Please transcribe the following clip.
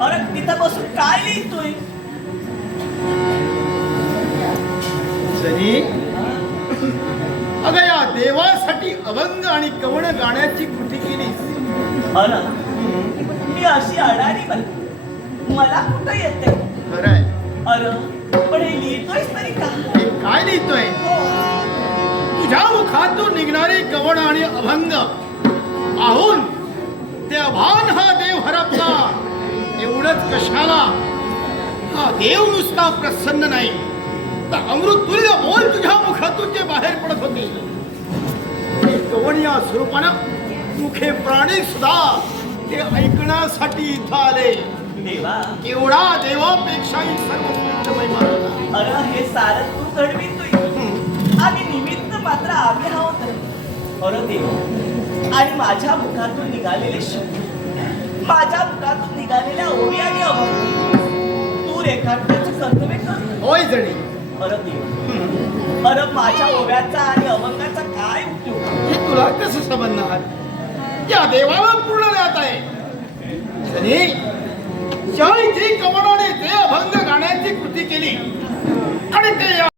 अरे तिथं बसून काय लिहितोय? सनी, अगं या देवासाठी अभंग आणि कवण गाण्याची कृती केली. अरे मी अशी अडाणी बाई, मला कुठं येते? खरंय. अरे पण हे लिहितोयस तरी का? हे काय लिहितोय? तुझ्या मुखातून निघणारी कवण आणि अभंग पाहून ते अभान हा देव हरपला. एवढंच कशाला, हा देव नुसता प्रसन्न नाही तर अमृतुल्य बोल तुझ्या मुखातून जे बाहेर पडत होते ते कवण या स्वरूपानं मुखे प्राणी सुद्धा ते ऐकण्यासाठी इथं आले. देवा, एवढा देवापेक्षाही सर्वोत्कृष्ट महिमा होता. अरे हे सारं तू घडवितोय आणि निमित्त मात्र आम्ही आहोत. अरे देव, आणि माझ्या मुखातून निघालेले शब्द, माझ्या मुखातून निघालेल्या ओवी आणि अभंग तू रेखाटण्याचं कर्तव्य कर. होय जणी. अरे देव, अरे माझ्या ओव्याचा आणि अभंगाचा काय उपयोग? हे तुला कसं समजणार? या देवाला पूर्ण ज्ञात आहे. जणी, ज्यावेळी जी कवनाने जे अभंग गाण्याची कृती केली आणि ते